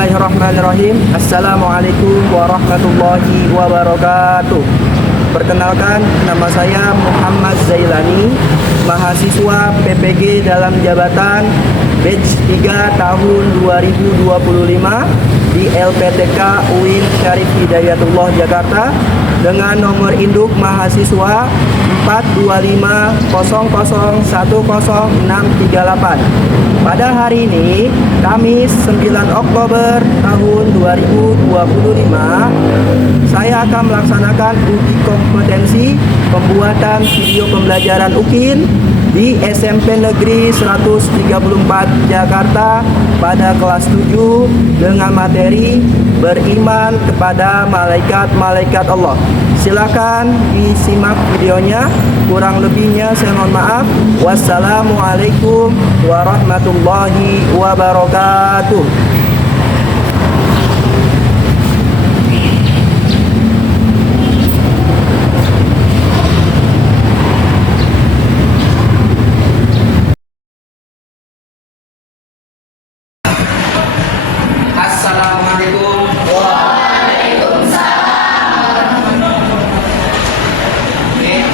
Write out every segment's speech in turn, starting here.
Bismillahirrahmanirrahim. Assalamualaikum warahmatullahi wabarakatuh. Perkenalkan, nama saya Muhammad Zailani, mahasiswa PPG dalam jabatan batch 3 tahun 2025 di LPTK UIN Syarif Hidayatullah Jakarta dengan nomor induk mahasiswa 42500100638. Pada hari ini, Kamis 9 Oktober tahun 2025, saya akan melaksanakan uji kompetensi pembuatan video pembelajaran UKIN di SMP Negeri 134 Jakarta pada kelas 7 dengan materi beriman kepada malaikat-malaikat Allah. Silakan disimak videonya. Kurang lebihnya saya mohon maaf. Wassalamualaikum warahmatullahi wabarakatuh. Assalamualaikum. Oke,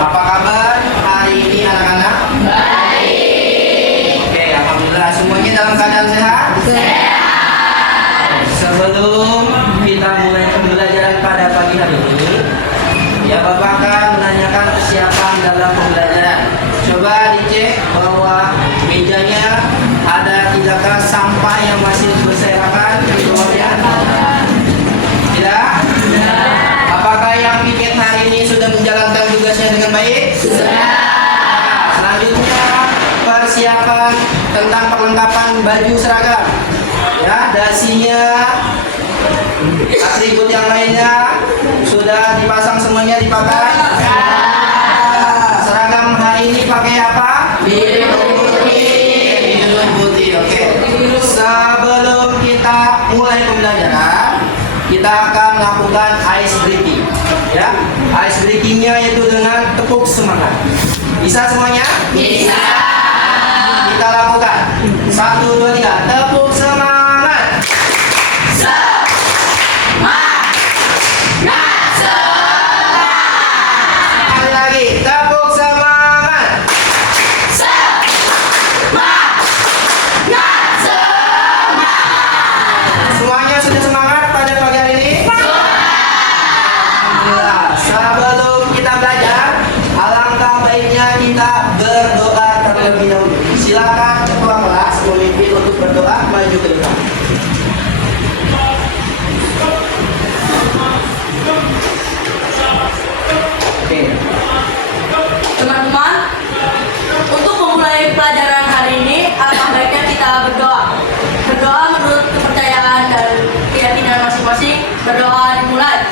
apa kabar hari ini anak-anak? Baik. Oke, alhamdulillah semuanya dalam keadaan sehat? Sehat. Sebelum kita mulai pembelajaran pada pagi hari ini, ya Bapak akan menanyakan kesiapan dalam pembelajaran. Coba dicek bahwa mejanya ada tidakkah sampah yang masih berserakan di bawahnya? Tidak? Apakah yang piket hari ini sudah menjalankan tugasnya dengan baik? Sudah. Selanjutnya persiapan tentang perlengkapan baju seragam. Ya, dasinya, atribut yang lainnya sudah dipasang semuanya, dipakai? Seragam hari ini pakai apa? Biru putih. Oke. Sebelum kita mulai pembelajaran, kita akan melakukan ice breaking. Ya, ice breakingnya yaitu dengan tepuk semangat. Bisa semuanya? Bisa. Kita lakukan. 1, 2, 3. Tepuk semangat. Semangat. Sekali lagi. Tepuk semangat. Semuanya sudah semangat pada pagi hari ini? Alhamdulillah. Sebelum kita belajar, alangkah baiknya kita berdoa terlebih dahulu. Silakan ketua kelas memimpin untuk berdoa, maju ke depan. Oke. Teman-teman, untuk memulai pelajaran hari ini, alangkah baiknya kita berdoa. Berdoa menurut kepercayaan dan keyakinan masing-masing. Berdoa dimulai.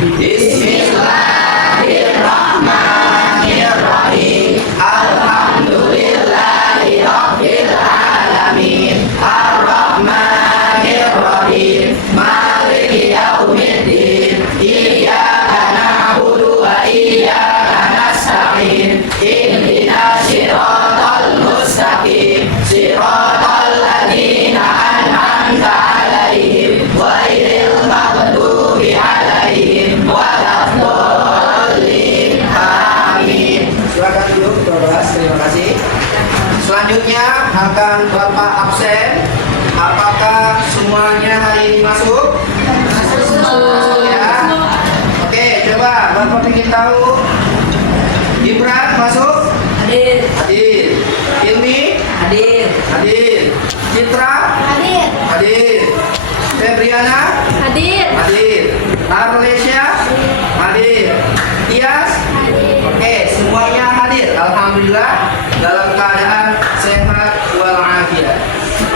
Bismillahirrahmanirrahim. Alhamdulillahirabbil alamin. Arrahmanirrahim. Maliki yaumiddin. Iyyaka na'budu wa iyyaka nasta'in. Ihdinas siratal mustaqim. Siratal ladzina an'amta 'alaihim ghairil maghdubi 'alaihim waladdallin. Amin. Silakan duduk Ketua Kelas. Terima kasih. Selanjutnya akan Bapak absen. Apakah semuanya hari ini masuk? Masuk ya. Oke, coba Bapak ingin tahu. Gibran masuk? Hadir. Hadir. Ilmi? Hadir. Hadir. Citra? Hadir. Hadir. Febriana? Hadir. Hadir. Arlesia? Hadir. Tias? Oke, semuanya hadir. Alhamdulillah dalam keadaan sehat walafiat.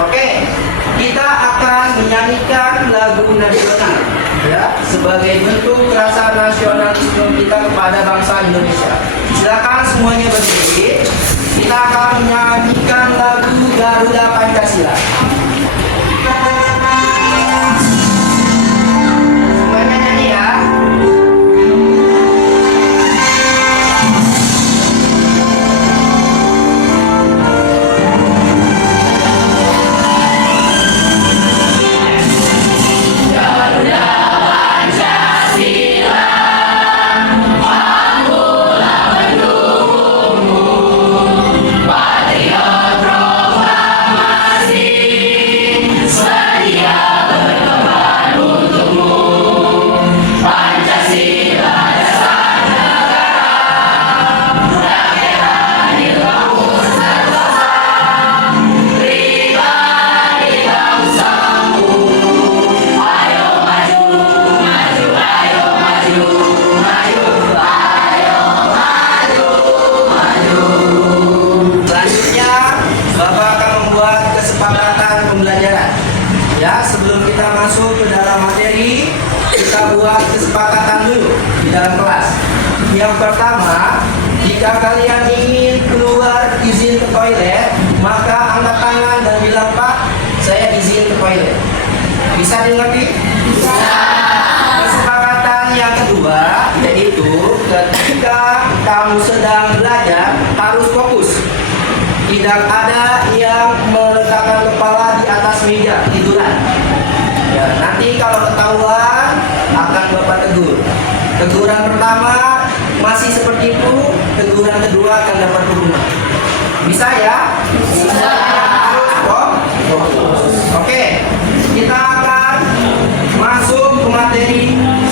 Oke, kita akan menyanyikan lagu nasional ya sebagai bentuk rasa nasionalisme kita kepada bangsa Indonesia. Silakan semuanya berdiri. Kita akan menyanyikan lagu Garuda Pancasila. Semuanya nyanyi ya. kalian ingin keluar izin ke toilet, maka angkat tangan dan bilang, Pak, saya izin ke toilet. Bisa dimengerti? Bisa. Kesepakatan yang kedua yaitu ketika kamu sedang belajar harus fokus. Tidak ada yang meletakkan kepala di atas meja tiduran. Ya, nanti kalau ketahuan akan Bapak tegur. Teguran pertama masih seperti itu, teguran kedua akan dapat kurungan. Bisa ya? Bisa. Harus fokus. Oke, kita akan masuk ke materi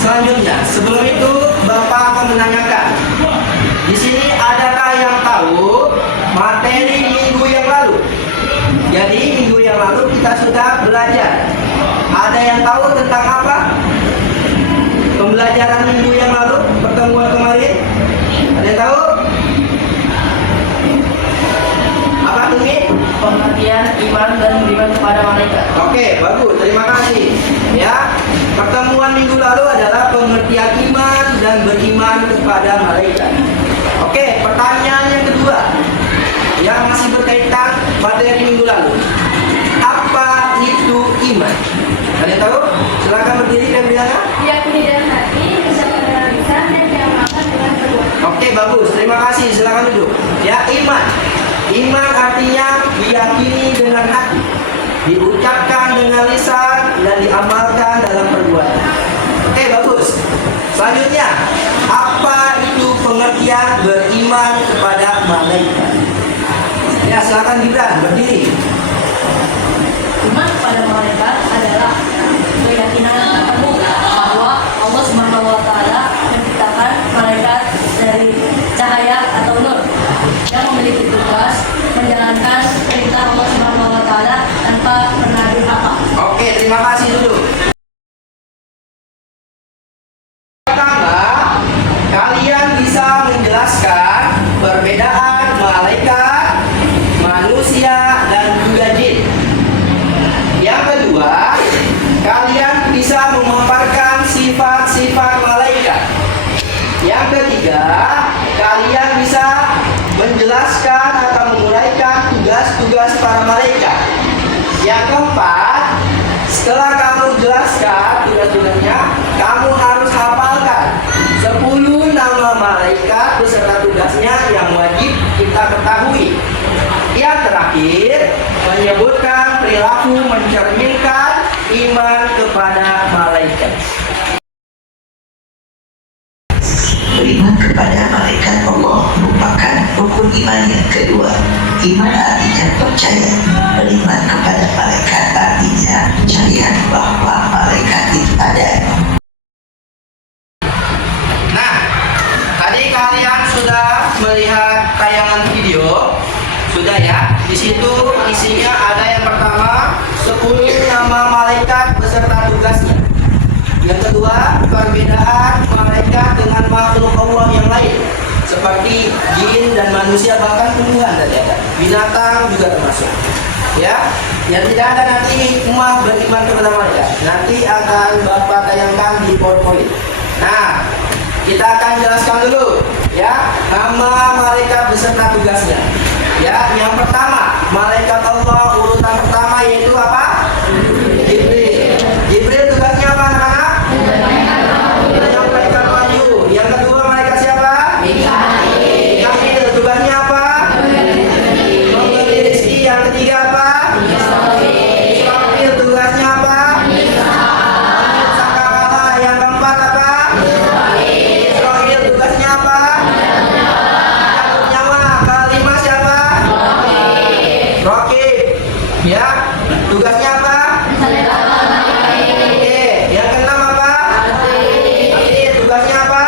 selanjutnya. Sebelum itu, Bapak akan menanyakan. Di sini adakah yang tahu materi minggu yang lalu? Jadi minggu yang lalu kita sudah belajar. Ada yang tahu tentang apa? Pembelajaran minggu yang lalu, pertemuan kemarin. Ada yang tahu? Apa ini? Pengertian iman dan beriman kepada malaikat. Oke, bagus. Terima kasih. Ya, pertemuan minggu lalu adalah pengertian iman dan beriman kepada malaikat. Oke, pertanyaan yang kedua yang masih berkaitan materi minggu lalu. Apa itu iman? Kalian tahu? Silakan berdiri dan bilang. Yakini dalam hati, bisa dengan lisan dan diamalkan dengan perbuatan. Oke, bagus. Terima kasih. Silakan duduk. Ya, iman. Iman artinya diyakini dengan hati, diucapkan dengan lisan dan diamalkan dalam perbuatan. Oke, bagus. Selanjutnya, apa itu pengertian beriman kepada malaikat? Ya, silakan Gibran berdiri. Iman kepada malaikat adalah keyakinan kamu bahwa Allah Subhanahu wa taala menciptakan malaikat dari cahaya atau nur yang memiliki tugas menjalankan perintah Allah Subhanahu wa taala tanpa pernah durhaka. Oke, terima kasih dulu. Pertama, kalian bisa menjelaskan perbedaan malaikat, manusia, dan juga jin. Yang kedua, kalian bisa memaparkan sifat-sifat malaikat. Yang ketiga, kalian bisa menjelaskan atau menguraikan tugas-tugas para malaikat. Yang keempat, setelah kamu jelaskan tugas-tugasnya, kamu harus hafalkan 10 nama malaikat beserta tugasnya yang wajib kita ketahui. Yang terakhir, menyebutkan perilaku mencerminkan iman kepada malaikat. Beriman kepada malaikat Allah merupakan rukun iman yang kedua. Iman artinya percaya. Beriman kepada malaikat artinya percaya bahwa malaikat itu ada. Nah, tadi kalian sudah melihat tayangan video, sudah ya? Di situ isinya ada yang pertama 10 nama malaikat beserta tugasnya. Yang kedua, perbedaan malaikat dengan makhluk Allah yang lain, seperti jin dan manusia, bahkan tumbuhan tadi ada, binatang juga termasuk. Ya, yang tidak ada nanti hikmah beriman kepada malaikat. Nanti akan Bapak tayangkan di PowerPoint. Nah, kita akan jelaskan dulu ya nama malaikat beserta tugasnya. Ya, yang pertama malaikat Allah urutan pertama yaitu apa? Jibril. Jibril tugasnya apa anak-anak? Menyampaikan wahyu. Yang kedua malaikat siapa? Mikail. Tugasnya apa? Memberi rezeki. Yang ketiga apa? Israfil. Tugasnya apa? Sangkakala. Yang keempat apa? Israfil. Tugasnya apa? Cabut nyawa. Kelima siapa? Rokib. Ya. Tugasnya apa? Oke. Yang keenam apa? Nanti tugasnya apa?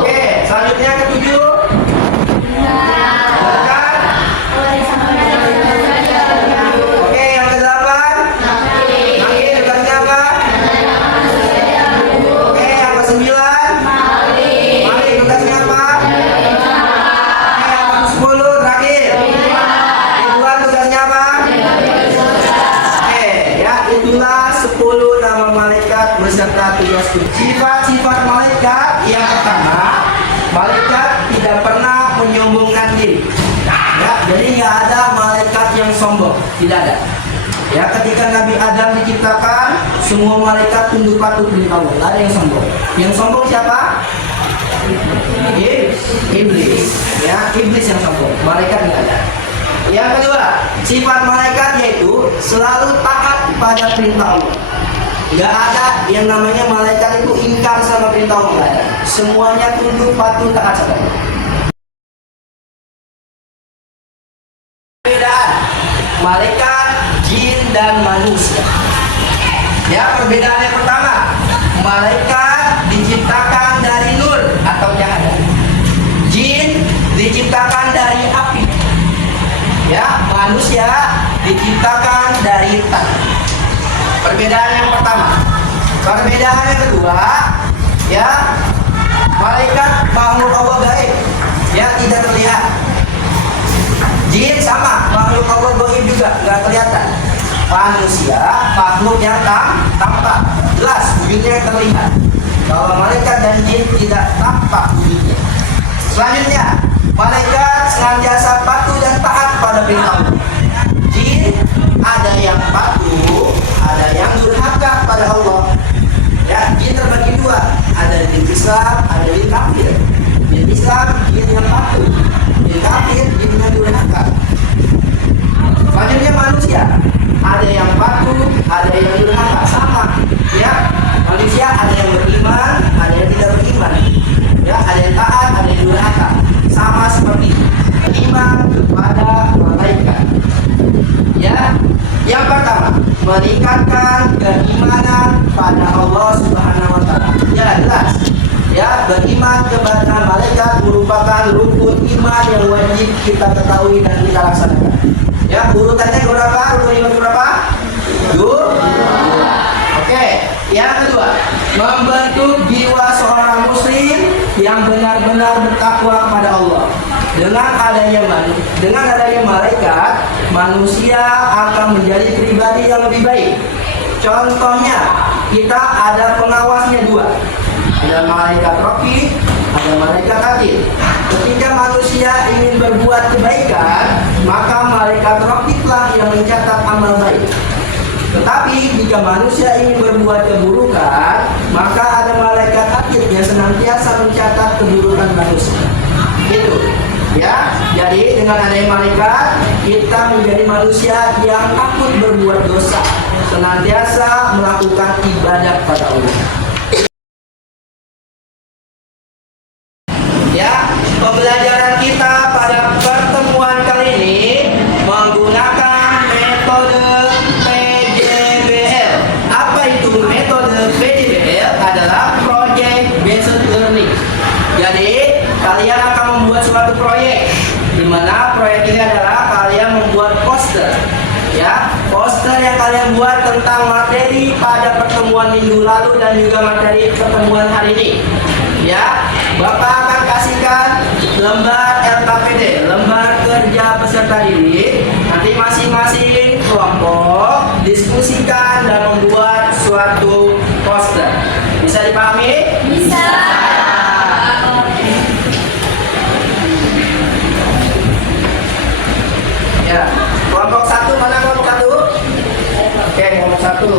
Oke. Selanjutnya ketujuh. Bukan? Oke. Yang kedelapan. Nakir. Tugasnya apa? Oke. Yang kesembilan. Malik. Tugasnya apa? Oke. Yang ke-10 terakhir. Ridwan. Tugasnya apa? Oke, ya itulah 10 nama malaikat beserta tugas. Sifat-sifat malaikat yang pertama, malaikat tidak pernah Tidak ada. Ya, ketika Nabi Adam diciptakan, semua malaikat tunduk patuh perintah Allah. Tidak ada yang sombong. Yang sombong siapa? Iblis. Ya, iblis yang sombong. Malaikat tidak ada. Yang kedua, sifat malaikat yaitu selalu taat pada perintah Allah. Gak ada yang namanya malaikat itu ingkar sama perintah Allah. Gak ada. Semuanya tunduk patuh taat sama Allah. Perbedaan malaikat, jin dan manusia. Ya, perbedaan yang pertama, malaikat diciptakan dari nur atau cahaya. Jin diciptakan dari api. Ya, manusia diciptakan dari tanah. Perbedaan yang pertama. Perbedaan yang kedua, ya, malaikat makhluk Allah gaib, ya, tidak terlihat. Jin sama, makhluk Allah gaib juga, nggak kelihatan. Manusia makhluk yang tampak, jelas wujudnya terlihat. Kalau malaikat dan jin tidak tampak wujudnya. Selanjutnya, malaikat senantiasa patuh dan taat pada perintah Allah. Jin ada yang patuh, ada yang durhaka pada Allah. Ya, jin terbagi dua, ada jin Islam, ada jin kafir. Jin Islam, jin yang patuh. Jin kafir, jin yang durhaka. Selanjutnya manusia, ada yang patuh, ada yang durhaka, sama. Ya, manusia ada yang beriman, ada yang tidak beriman. Ya, ada yang taat, ada yang durhaka. Sama seperti iman kepada malaikat. Ya, yang pertama, meningkatkan keimanan pada Allah Subhanahu wa taala. Ya, jelas. Ya, beriman kepada malaikat merupakan rukun iman yang wajib kita ketahui dan kita laksanakan. Ya, urutannya berapa? Rukun iman berapa? Dua. Oke, yang kedua, membentuk jiwa seorang muslim yang benar-benar bertakwa kepada Allah. Dengan adanya malaikat, manusia akan menjadi pribadi yang lebih baik. Contohnya, kita ada pengawasnya dua. Ada malaikat raqib, ada malaikat atid. Ketika manusia ingin berbuat kebaikan, maka malaikat raqiblah yang mencatat amal baik. Tetapi jika manusia ingin berbuat keburukan, maka ada malaikat atid yang senantiasa mencatat keburukan manusia. Itu. Ya, jadi dengan adanya malaikat, kita menjadi manusia yang takut berbuat dosa, senantiasa melakukan ibadah pada Allah. Ya, pembelajaran kita pada pertemuan kali ini menggunakan metode PJBL. Apa itu metode PJBL? Adalah Project Based Learning. Jadi, kalian akan membuat suatu proyek, di mana proyek ini adalah kalian membuat poster. Ya, poster yang kalian buat tentang materi pada pertemuan minggu lalu dan juga materi pertemuan hari ini. Ya, Bapak akan kasihkan lembar LKPD, lembar kerja peserta didik. Nanti masing-masing kelompok diskusikan dan membuat suatu poster. Bisa dipahami? Bisa. Ya, kelompok satu mana kelompok satu? Oke, kelompok satu.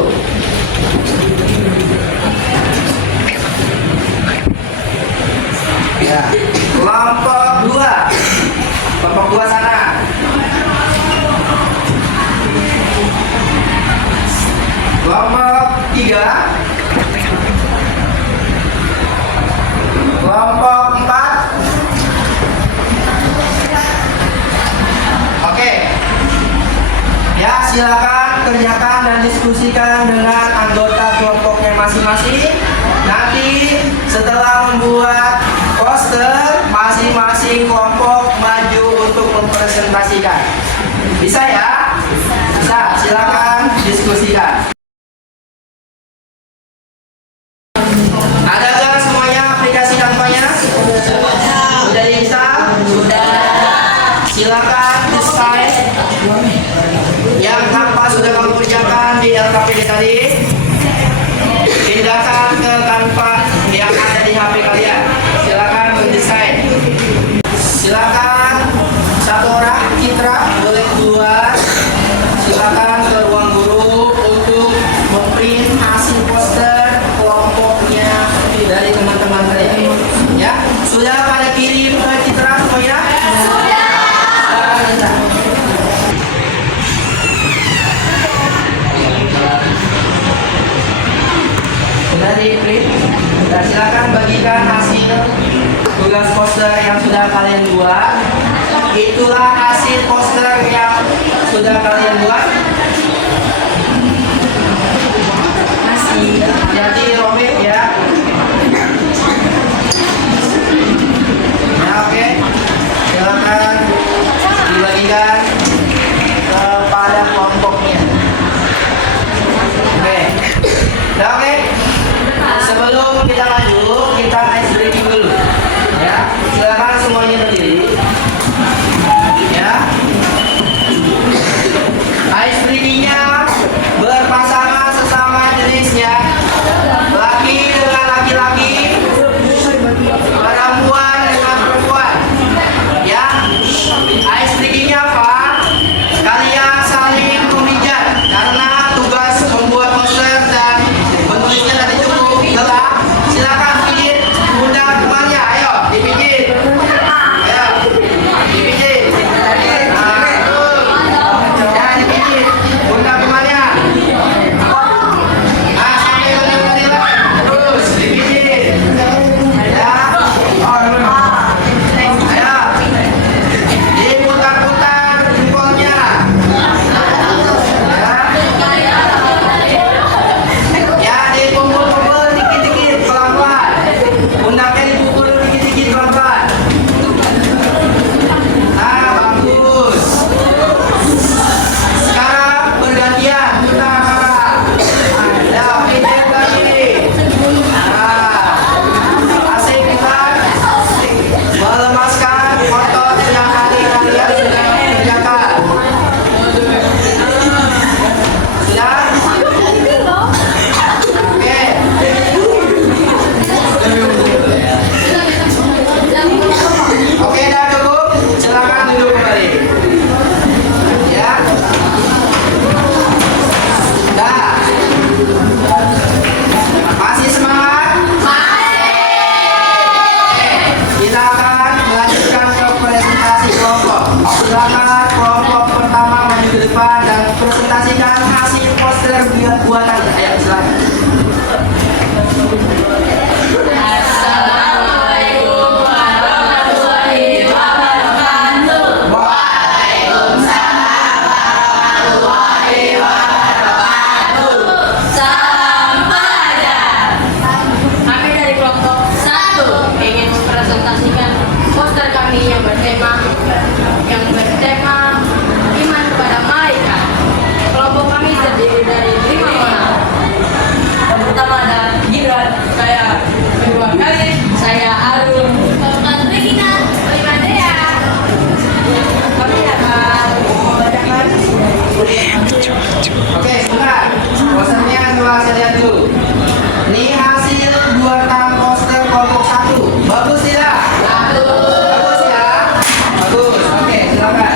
Ya, kelompok dua. Kelompok dua sana. Kelompok tiga. Kelompok empat. Oke. Ya, silakan kerjakan dan diskusikan dengan anggota kelompoknya masing-masing. Nanti setelah membuat poster, masing-masing kelompok maju untuk mempresentasikan. Bisa ya? Bisa. Silakan diskusikan. Ada nggak semuanya aplikasi tanpanya? Sudah bisa? Sudah. Silakan desain yang tanpa sudah kamu kerjakan di LKPD tadi. Pindahkan ke Canva yang ada di HP kalian. Silakan mendesain. Silakan satu orang Citra boleh keluar. bagikan hasil tugas poster yang sudah kalian buat. Itulah hasil poster yang sudah kalian buat. Jadi robek ya. Ya oke. Silakan dibagikan kepada kelompoknya. Oke. Nah, oke. Sebelum kita lanjut, kita ice breaking dulu. Ya. Silakan semuanya berdiri. Ya. Ice breakingnya berpasangan sesama jenisnya. Laki dengan laki-laki, perempuan dengan perempuan. Ya. Ice breakingnya apa? Kalian saling memijat karena tugas membuat poster dan menulisnya tadi cukup gelap. Silakan pijit bunda temannya. Ayo dipijit. Ayo dipijit. Nah, ya dipijit bunda temannya. Ah, sampai benar-benar terus dipijit. Ya. Ayo diputar-putar jempolnya. Ya, dipukul-pukul dikit-dikit pelan-pelan. Pundaknya dipukul dikit-dikit pelan-pelan. Nah, bagus. Sekarang bergantian kita ada pijit lagi. Nah, asik bukan? Melemaskan otot yang tadi kalian sudah kerjakan. Sudah? Oke, dah cukup. Silakan duduk kembali. Ya. Dah. Masih semangat? Kita akan melanjutkan ke presentasi kelompok. Silakan kelompok pertama maju ke depan dan presentasikan hasil poster buatan. Ayo silakan. Kami dari kelompok 1 ingin mempresentasikan poster kami yang bertema iman kepada malaikat. Kelompok kami terdiri dari 5 orang. Yang pertama ada Gibran, saya kedua kali, saya Arun, kelompok Regina, Dea. Kami akan membacakan Oke, sebentar. Posternya coba saya lihat dulu. Ini hasil buatan poster kelompok 1. Bagus tidak? Bagus ya? Bagus. Oke, silakan.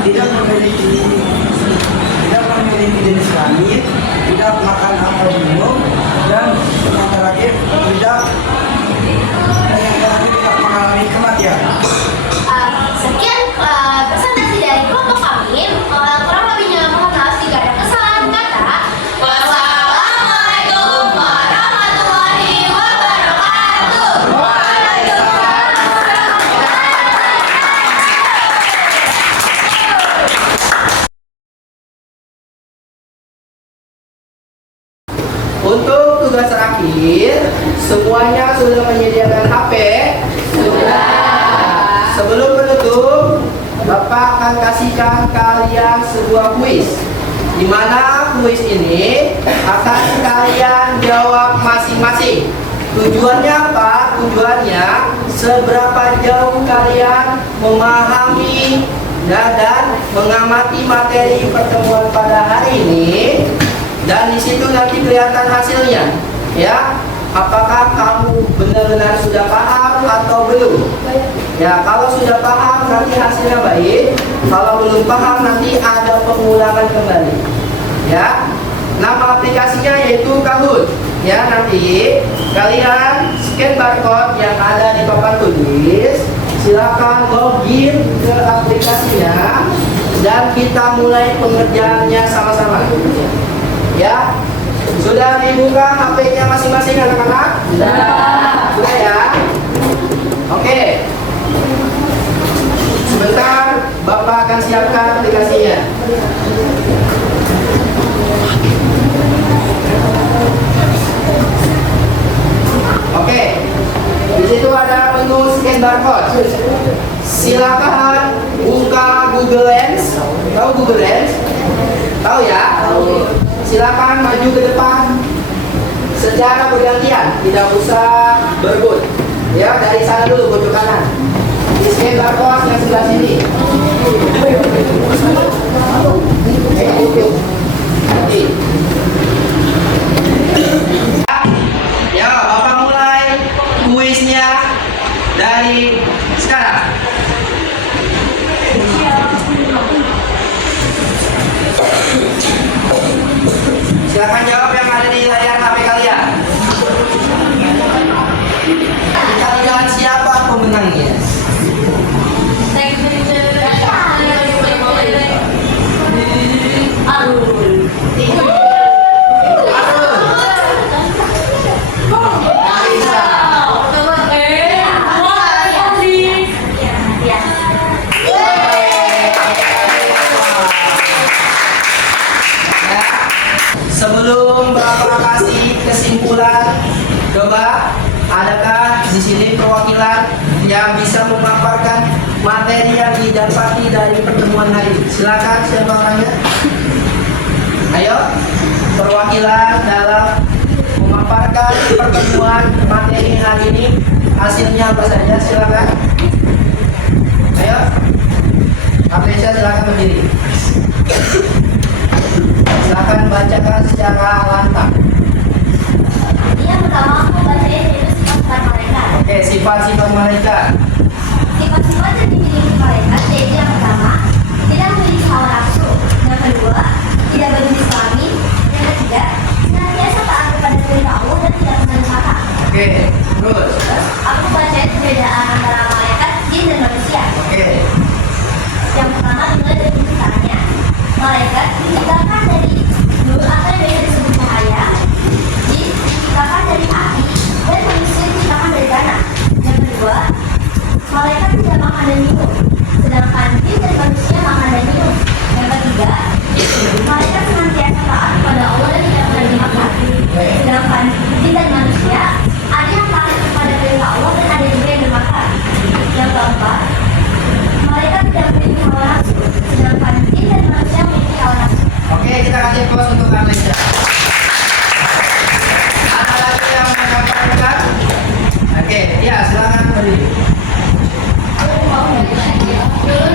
tidak memiliki jenis kelamin, tidak makan atau minum, dan yang terakhir tidak mengalami kematian. Sekian presentasi dari kelompok kami. Kurang lebihnya mohon maaf jika ada kesalahan kata. Wassalamualaikum warahmatullahi wabarakatuh. Untuk tugas terakhir, semuanya sudah menyediakan HP? Sudah. Sebelum menutup, Bapak akan kasihkan kalian sebuah kuis, di mana kuis ini akan kalian jawab masing-masing. Tujuannya apa? Tujuannya seberapa jauh kalian memahami dan mengamati materi pertemuan pada hari ini. Dan di situ nanti kelihatan hasilnya, ya. Apakah kamu benar-benar sudah paham atau belum? Ya, kalau sudah paham nanti hasilnya baik. Kalau belum paham nanti ada pengulangan kembali. Ya, nama aplikasinya yaitu Kahoot. Ya, nanti kalian scan barcode yang ada di papan tulis. Silakan login ke aplikasinya dan kita mulai pengerjaannya sama-sama. Ya, sudah dibuka HP-nya masing-masing anak-anak? Sudah ya? Oke. Sebentar, Bapak akan siapkan aplikasinya. Oke. Di situ ada menu scan barcode. Silakan buka Google Lens. Tahu Google Lens? Tahu ya? Silakan maju ke depan secara bergantian, tidak usah berebut. Ya, dari sana dulu pojok kanan. Di scan barcode yang sebelah sini. Ya, Bapak mulai kuisnya dari sekarang. Silakan jawab yang ada di layar HP kalian. Kita lihat siapa pemenangnya. Sebelum Bapak kasih kesimpulan, coba adakah di sini perwakilan yang bisa memaparkan materi yang didapati dari pertemuan hari ini? Silakan, siapa orangnya? Ayo, perwakilan dalam memaparkan pertemuan materi hari ini, hasilnya apa saja? Silakan. Ayo, Apesha, silakan berdiri. Silakan bacakan secara lantang. Yang pertama aku baca yaitu sifat-sifat malaikat. Oke, sifat-sifat malaikat. Sifat-sifat yang dimiliki malaikat yaitu yang pertama, tidak memiliki hawa nafsu. Yang kedua, tidak berjenis kelamin. Yang ketiga, senantiasa taat kepada perintah Allah dan tidak pernah durhaka. Oke, terus. Aku baca perbedaan antara malaikat, jin dan manusia. Oke, Yang pertama dimulai dari penciptaannya. Malaikat diciptakan dari nur atau yang biasa disebut cahaya. Jin diciptakan dari api dan manusia diciptakan dari tanah. Yang kedua, malaikat tidak makan dan minum, sedangkan jin dan manusia makan dan minum. Yang ketiga, malaikat senantiasa taat kepada Allah dan tidak pernah durhaka. Sedangkan jin dan manusia ada yang taat kepada perintah Allah dan ada juga yang durhaka. Yang keempat, malaikat tidak memiliki hawa nafsu, sedangkan jin dan manusia memiliki hawa nafsu. oke, kita kasih pos untuk Apesha. Ada lagi yang menyampaikan? Oke, ya silakan berdiri. Dulu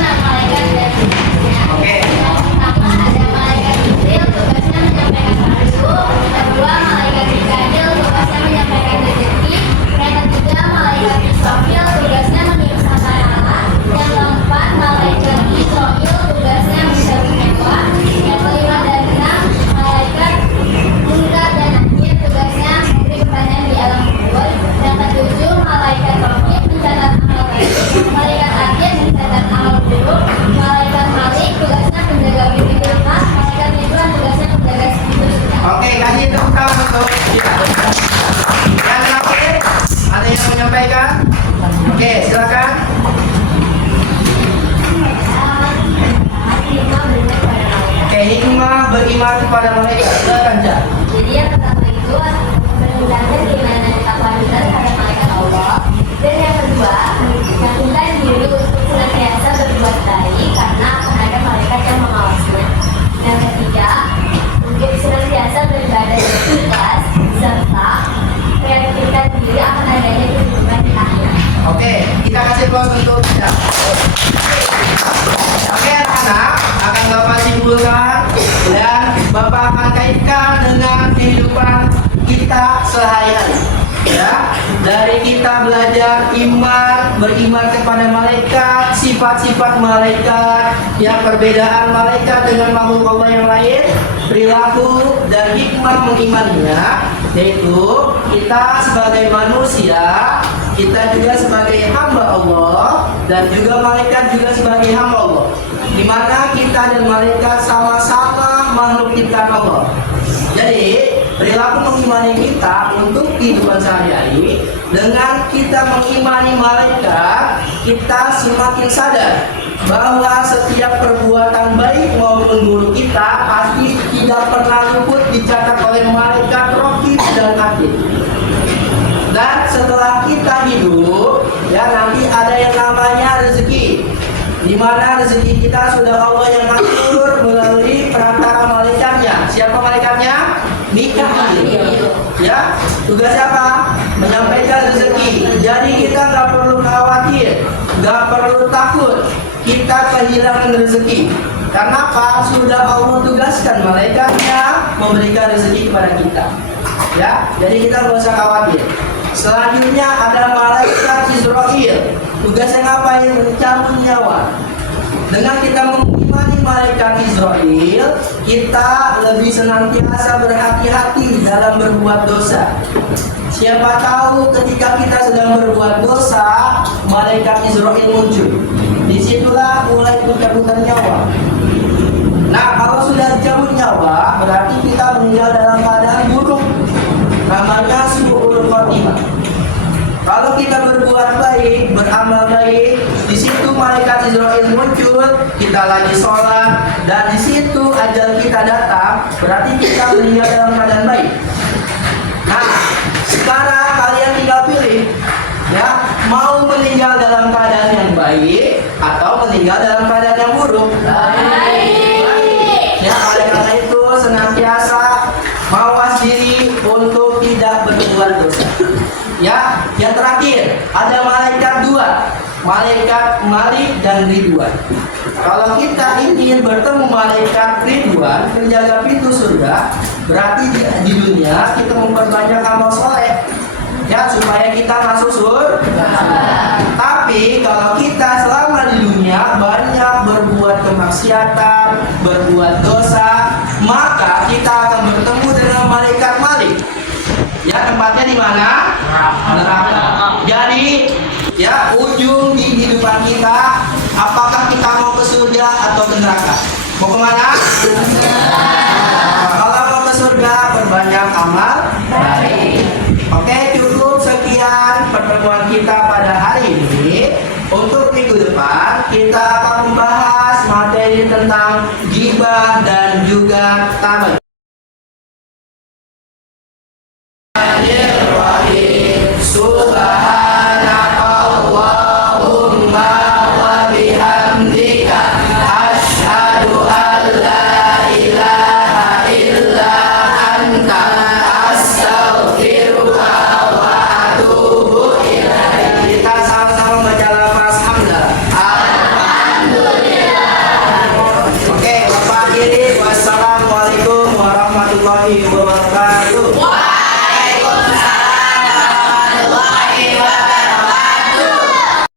kepada mereka. Silakan, Cak. Jadi yang pertama itu meningkatkan keimanan dan takwa kita terhadap malaikat Allah. Dan yang kedua, meyakinkan diri untuk senantiasa berbuat baik karena akan ada malaikat yang mengawasinya. Yang ketiga, untuk senantiasa beribadah yang ikhlas serta meyakinkan diri akan adanya kehidupan di akhirat. Oke, kita kasih close untuk Cak. Oke, anak-anak, akan Bapak simpulkan dan Bapak akan kaitkan dengan kehidupan kita sehari-hari. Ya, dari kita belajar iman, beriman kepada malaikat, sifat-sifat malaikat, ya perbedaan malaikat dengan makhluk Allah yang lain, perilaku dan hikmah mengimaninya, yaitu kita sebagai manusia, kita juga sebagai hamba Allah, dan juga malaikat juga sebagai hamba Allah, di mana kita dan malaikat sama-sama makhluk ciptaan Allah. Jadi perilaku mengimani kita untuk kehidupan sehari-hari, dengan kita mengimani malaikat, kita semakin sadar bahwa setiap perbuatan baik maupun buruk kita pasti tidak pernah luput dicatat oleh malaikat raqib dan atid. Dan setelah kita hidup, ya nanti ada yang namanya rezeki, di mana rezeki kita sudah Allah yang atur melalui perantara malaikatnya. Siapa malaikatnya? Mikail. Ya, tugas apa? Menyampaikan rezeki. Jadi kita nggak perlu khawatir, nggak perlu takut kita kehilangan rezeki. Karena apa? Sudah Allah tugaskan malaikatnya memberikan rezeki kepada kita. Ya, jadi kita nggak usah khawatir. Selanjutnya ada malaikat Israel. Tugasnya ngapain? Mencabut nyawa. Dengan kita mengimani malaikat Israel, kita lebih senantiasa berhati-hati dalam berbuat dosa. Siapa tahu ketika kita sedang berbuat dosa, malaikat Israel muncul. Disitulah mulai pencabutan nyawa. Nah, kalau sudah dicabut nyawa, berarti kita meninggal dalam keadaan buruk. Namanya su'ul khotimah. Kalau kita berbuat baik, beramal baik, di situ malaikat Israel muncul, kita lagi sholat, dan di situ ajal kita datang, berarti kita meninggal dalam keadaan baik. Nah, sekarang kalian tinggal pilih, ya, mau meninggal dalam keadaan yang baik atau meninggal dalam keadaan yang buruk. Baik. Ya, oleh karena itu senantiasa mawas diri untuk tidak berbuat dosa. Ya, yang terakhir ada malaikat dua, malaikat Malik dan Ridwan. Kalau kita ingin bertemu malaikat Ridwan, penjaga pintu surga, berarti di dunia kita memperbanyak amal soleh, ya supaya kita masuk surga. Tapi kalau kita selama di dunia banyak berbuat kemaksiatan, berbuat dosa, maka kita akan bertemu dengan malaikat Malik. Ya, tempatnya di mana? Neraka. Jadi, ya ujung di kehidupan kita, apakah kita mau ke surga atau ke neraka? Mau kemana? Kalau mau ke surga, perbanyak amal baik. Oke, cukup sekian pertemuan kita pada hari ini. Untuk minggu depan, kita akan membahas materi tentang ghibah dan juga tabat.